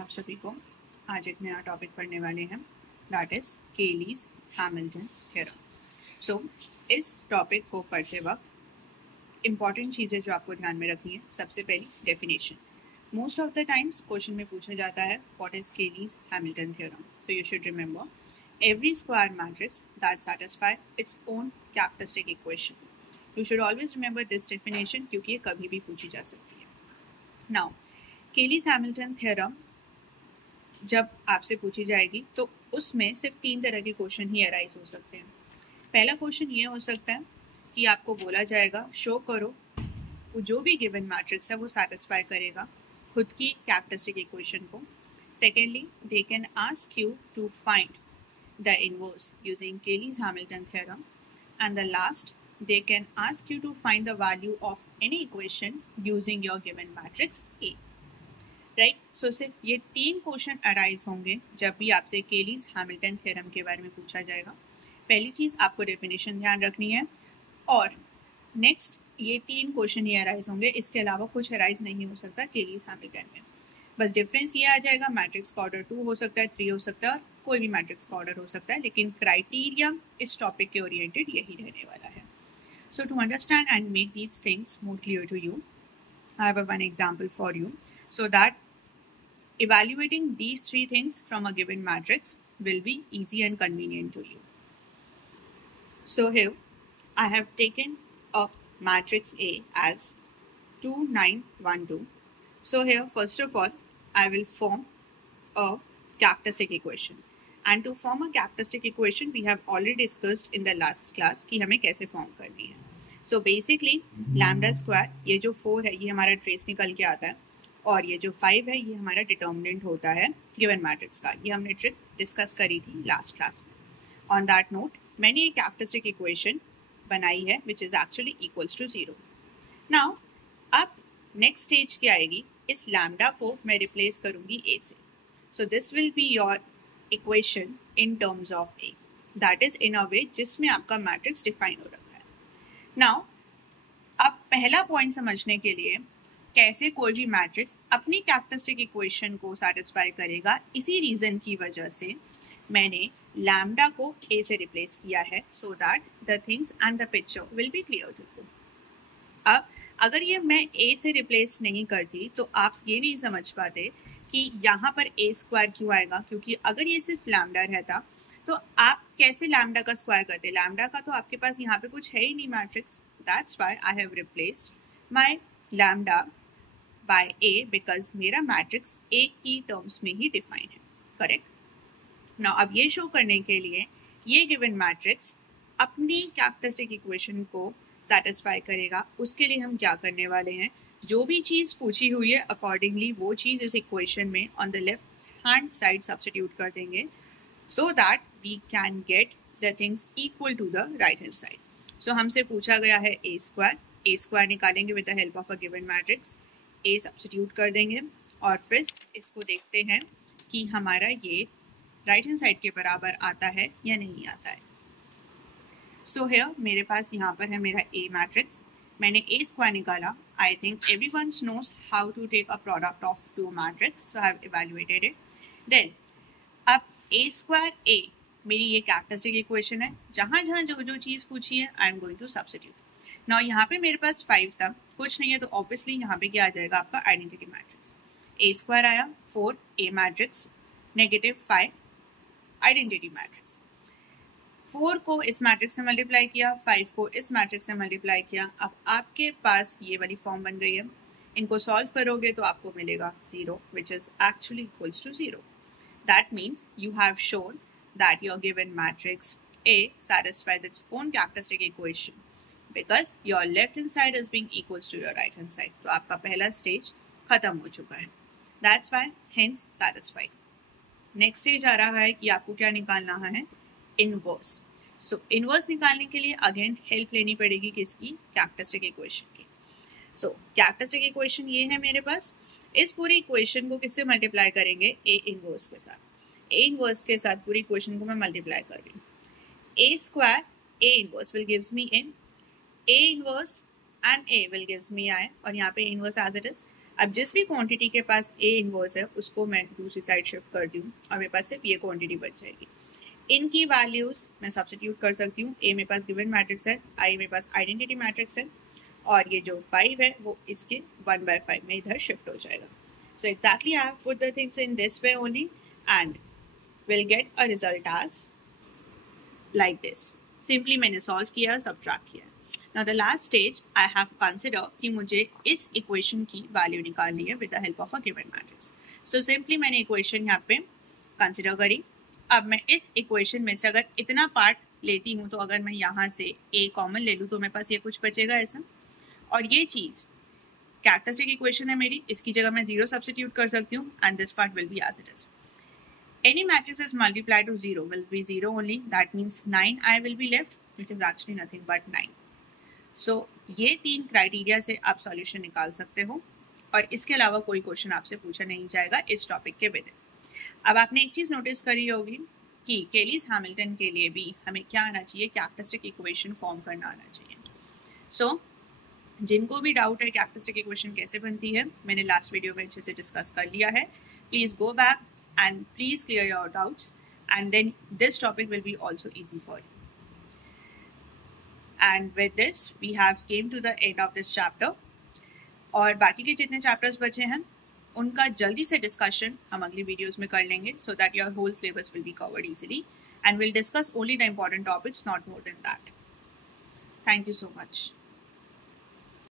आप सभी को। आज एक नया टॉपिक पढ़ने वाले हैं, that is Cayley's Hamilton theorem. So इस टॉपिक को पढ़ते वक्त इंपॉर्टेंट चीज़ें जो आपको ध्यान में रखनी है, सबसे पहली definition. Most of the times question में पूछा जाता है what is Cayley's Hamilton theorem. So you should remember every square matrix that satisfy its own characteristic equation. You should always remember this definition क्योंकि ये कभी भी पूछी जा सकती है। नाउ केलीज हैमिल्टन थ्योरम जब आपसे पूछी जाएगी तो उसमें सिर्फ 3 तरह के क्वेश्चन ही अराइज हो सकते हैं। पहला क्वेश्चन ये हो सकता है कि आपको बोला जाएगा शो करो जो भी गिवन मैट्रिक्स है वो सैटिस्फाई करेगा खुद की कैरेक्टरिस्टिक इक्वेशन को। Secondly, they can ask you to find the inverse using Cayley's Hamilton theorem, and the last, they can ask you to find the value of any equation using your given matrix A. Right, so सिर्फ ये 3 question arise होंगे जब भी आपसे केलीज Hamilton theorem के बारे में पूछा जाएगा। पहली चीज़ आपको डेफिनेशन ध्यान रखनी है, और नेक्स्ट ये 3 क्वेश्चन ही अराइज होंगे, इसके अलावा कुछ अराइज नहीं हो सकता केलीज हैमिल्टन में। बस डिफरेंस ये आ जाएगा, मैट्रिक्स का ऑर्डर 2 हो सकता है, 3 हो सकता है, और कोई भी मैट्रिक्स का ऑर्डर हो सकता है, लेकिन क्राइटेरिया इस टॉपिक के ओरिएंटेड यही रहने वाला है। So to understand and make these things more clear to you, I have one example for you so that evaluating these 3 things from a given matrix will be easy and convenient to you. So here I have taken a matrix A as 2, 9, 1, 2. So here first of all I will form a characteristic equation. And to form a characteristic equation we have already discussed in the last class कि हमें कैसे form करनी है। So basically lambda square, ये जो 4 है ये हमारा ट्रेस निकल के आता है, और ये जो 5 है ये हमारा डिटर्मिनेंट होता है गिवन मैट्रिक्स का। ये हमने ट्रिक डिस्कस करी थी लास्ट क्लास में। ऑन दैट नोट मैंने एक कैरेक्टरिस्टिक इक्वेशन बनाई है which is actually equals to 0। Now अब नेक्स्ट स्टेज क्या आएगी, इस लैम्डा को मैं रिप्लेस करूँगी ए से। So this will be your equation in terms of A, that is in a way जिसमें आपका मैट्रिक्स डिफाइन हो रखा है। नाउ अब पहला पॉइंट समझने के लिए कैसे कोई भी मैट्रिक्स अपनी कैरेक्टरिस्टिक इक्वेशन को सैटिस्फाई करेगा, इसी रीजन की वजह से मैंने लैम्डा को ए से रिप्लेस किया है, so that the things and the picture will be clear to you. अब अगर ये मैं ए से रिप्लेस नहीं करती तो आप ये नहीं समझ पाते कि यहाँ पर ए स्क्वायर क्यों आएगा, क्योंकि अगर ये सिर्फ लैम्डा रहता तो आप कैसे लैम्डा का स्क्वायर करते। लैम्डा का तो आपके पास यहाँ पे कुछ है ही नहीं matrix, that's why I have replaced my lambda by A, because मेरा मैट्रिक्स ए की टर्म्स में ही डिफाइन है, करेक्ट। नाउ अब ये शो करने के लिए ये गिवन मैट्रिक्स अपनी कैरेक्टरिस्टिक इक्वेशन को सेटिस्फाई करेगा, उसके लिए हम क्या करने वाले हैं, जो भी चीज़ पूछी हुई है अकॉर्डिंगली वो चीज़ इस इक्वेशन में on the left hand side substitute कर देंगे, so that we can get the things equal to the right hand side. So हमसे पूछा गया है ए स्क्वायर निकालेंगे with the help of a given matrix, A substitute कर देंगे, और फिर इसको देखते हैं कि हमारा ये राइट हैंड साइड के बराबर आता है या नहीं आता है। सो हियर मेरे पास यहाँ पर है मेरा ए मैट्रिक्स, मैंने ए स्क्वायर निकाला। I think everyone knows how to take a product of 2 matrix, so I have evaluated it. Then अब ए स्क्वायर ए मेरी ये कैरेक्टरिस्टिक इक्वेशन है, जहाँ जहाँ जो जो चीज़ पूछी है I am going to substitute. Now यहाँ पे मेरे पास 5 था, कुछ नहीं है, तो ऑब्वियसली यहाँ पे क्या आ जाएगा आपका आइडेंटिटी मैट्रिक्स। ए स्क्वायर आया 4 ए मैट्रिक्स -5 आइडेंटिटी मैट्रिक्स। 4 को इस मैट्रिक्स से मल्टीप्लाई किया, 5 को इस मैट्रिक्स से मल्टीप्लाई किया। अब आपके पास ये वाली फॉर्म बन गई है, इनको सॉल्व करोगे तो आपको मिलेगा 0 which is actually equals to 0। That means you have shown that your given matrix A satisfies its own characteristic equation because your left hand side is being equals to your right hand side। तो आपका पहला stage खत्म हो चुका है, that's why hence satisfied। Next stage आ रहा है कि आपको क्या निकालना है, इनवर्स। सो इनवर्स निकालने के लिए अगेन हेल्प लेनी पड़ेगी किसकी, कैरेक्टरिस्टिक इक्वेशन की। सो कैरेक्टरिस्टिक इक्वेशन ये है मेरे पास, इस पूरी इक्वेशन को किससे मल्टीप्लाई करेंगे, ए इनवर्स के साथ। ए इनवर्स के साथ पूरी इक्वेशन को मैं मल्टीप्लाई कर रही हूँ। A square A inverse will gives me A inverse and A will gives me I, और यहाँ पे इनवर्स एज इट इज। अब जिस भी क्वांटिटी के पास ए इनवर्स है उसको मैं दूसरी साइड शिफ्ट करती हूँ और मेरे पास सिर्फ ये क्वांटिटी बच जाएगी। इनकी वैल्यूज मैं सब्स्टिट्यूट कर सकती हूँ। ए मेरे पास गिवन मैट्रिक्स है, आई मेरे पास आइडेंटिटी मैट्रिक्स है, और ये जो 5 है वो इसके 1/5 में इधर शिफ्ट हो जाएगा। So exactly I have put the things in this way only and will get a result as like this. Simply मैंने सॉल्व किया, सब्ट्रैक्ट किया। Now the last stage I have consider कि मुझे इस इक्वेशन की value निकालनी है with the help of a given matrix. So simply मैंने इक्वेशन यहाँ पे कंसिडर करी। अब मैं इस इक्वेशन में से अगर इतना पार्ट लेती हूँ तो अगर मैं यहाँ से a कॉमन ले लूँ तो मेरे पास ये कुछ बचेगा ऐसा, और ये चीज़ कैरेक्टरिस्टिक इक्वेशन है मेरी, इसकी जगह मैं 0 सब्स्टिट्यूट कर सकती हूँ and this part will be as it is. Any matrix is multiplied to 0 will be 0 only. That means 9i will be left, which is actually nothing but 9. So ये 3 criteria से आप सॉल्यूशन निकाल सकते हो और इसके अलावा कोई क्वेश्चन आपसे पूछा नहीं जाएगा इस टॉपिक के विद। अब आपने एक चीज़ नोटिस करी होगी कि केलीस हैमिल्टन के लिए भी हमें क्या आना चाहिए, कैरेक्टरिस्टिक इक्वेशन फॉर्म करना आना चाहिए। सो जिनको भी डाउट है कैरेक्टरिस्टिक इक्वेशन कैसे बनती है, मैंने लास्ट वीडियो में अच्छे से डिस्कस कर लिया है। Please go back and please clear your doubts, and then this topic will be also easy for you. And with this we have came to the end of this chapter, और बाकी के जितने chapters बचे हैं उनका जल्दी से discussion हम अगली वीडियोस में कर लेंगे, so that your whole syllabus will be covered easily and we'll discuss only the important topics, not more than that. Thank you so much.